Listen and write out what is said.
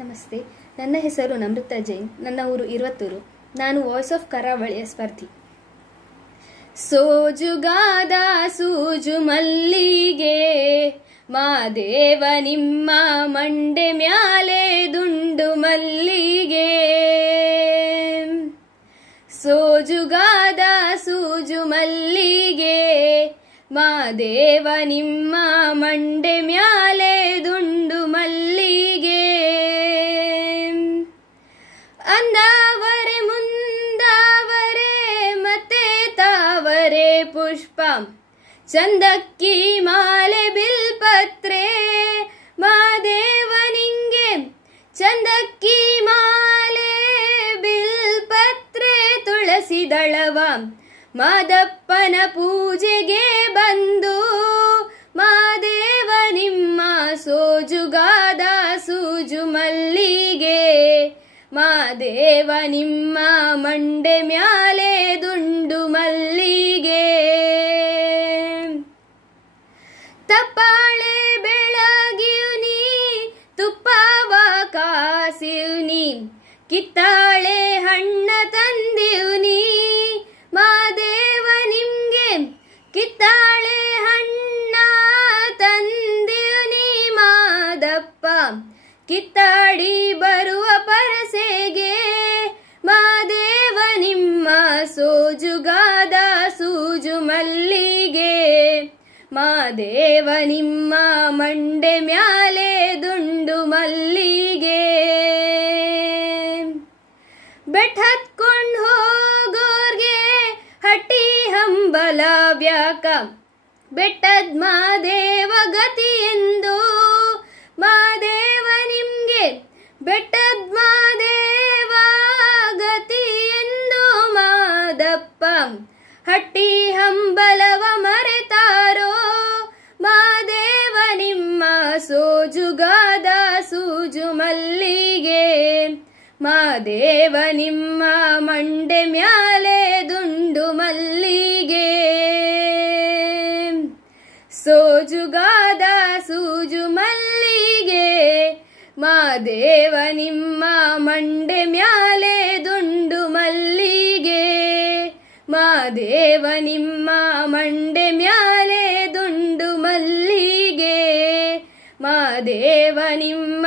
ನಮಸ್ತೆ. ನನ್ನ ಹೆಸರು ನಮೃತಾ ಜೈನ್. ನನ್ನ ಊರು ಇರುವತ್ತೂರು. ನಾನು ವಾಯ್ಸ್ ಆಫ್ ಕರಾವಳಿಯ ಸ್ಪರ್ಧಿ. ಸೋಜುಗಾದ ಸೂಜು ಮಲ್ಲಿಗೆ ಮಾದೇವ ನಿಮ್ಮ ಮಂಡೆ ಮ್ಯಾಲೆ ದುಂಡು ಮಲ್ಲಿಗೆ. ಸೋಜುಗಾದ ಸೂಜು ಮಲ್ಲಿಗೆ ಮಾದೇವ ನಿಮ್ಮ ಮಂಡೆ ಮ್ಯಾಲೆ ದುಂಡು ಮಲ್ಲಿಗೆ. ಅಂದಾವರೆ ಮುಂದಾವರೆ ಮತ್ತೆ ತಾವರೆ ಪುಷ್ಪ ಚಂದಕ್ಕಿ ಮಾಲೆ ಬಿಲ್ಪತ್ರೆ ಮಾದೇವ ನಿಂಗೆ. ಚಂದಕ್ಕಿ ಮಾಲೆ ಬಿಲ್ಪತ್ರೆ ತುಳಸಿ ದಳವ ಮಾದಪ್ಪನ ಪೂಜೆಗೆ ಬಂದು ಮಾದೇವ ನಿಮ್ಮ ಸೋಜುಗಾದ ಸೂಜು ಮಲ್ಲಿಗೆ ಮಾದೇವ ನಿಮ್ಮ ಮಂಡೆ ಮ್ಯಾಲೆ ದುಂಡು ಮಲ್ಲಿಗೆ. ತಪ್ಪಾಳೆ ಬೆಳಗಿಯುನಿ ತುಪ್ಪವ ಕಾಸಿಯುನಿ ಕಿತ್ತಾಳೆ ಹಣ್ಣ ತಂದಿಯುನಿ ಮಾದೇವ ನಿಮ್ಗೆ. ಕಿತ್ತಾಳೆ ಹಣ್ಣ ತಂದಿಯುನಿ ಮಾದಪ್ಪ ಕಿತ್ತಾಡಿ ಬರುವ ಪರಸೆಗೆ ಮಾದೇವ ನಿಮ್ಮ ಸೋಜುಗಾದ ಸೂಜು ಮಲ್ಲಿಗೆ ಮಾದೇವ ನಿಮ್ಮ ಮಂಡೆ ಮ್ಯಾಲೆ ದುಂಡು ಮಲ್ಲಿಗೆ. ಬೆಟ್ಟ ಹತ್ಕೊಂಡು ಹೋಗೋರ್ಗೆ ಹಟ್ಟಿ ಹಂಬಲ ವ್ಯಾಕ ಬೆಟ್ಟದ ಮಾದೇವ ಗತಿ ಎಂದು ಮಾದೇವ ನಿಮ್ಗೆ. ಬೆಟ್ಟದ ಮಾದೇವ ಗತಿ ಎಂದು ಮಾದಪ್ಪ ಹಟ್ಟಿ ಹಂಬಲವ ಮರೆತಾರೋ ಮಾದೇವ ನಿಮ್ಮ ಸೋಜುಗಾದ ಸೂಜು ಮಲ್ಲಿಗೆ ಮಾದೇವ ನಿಮ್ಮ ಮಂಡೆ ಮ್ಯಾಲೆ ದುಂಡು ಮಲ್ಲಿಗೆ. ಸೋಜುಗಾದ ಸೂಜು ಮಲ್ಲಿಗೆ ಮಾದೇವ ನಿಮ್ಮ ಮಂಡೆ ಮ್ಯಾಲೆ ದುಂಡು ಮಲ್ಲಿಗೆ ಮಾದೇವ ನಿಮ್ಮ ಮಂಡೆ ಮ್ಯಾಲೆ ದುಂಡು ಮಲ್ಲಿಗೆ ಮಾದೇವ ನಿಮ್ಮ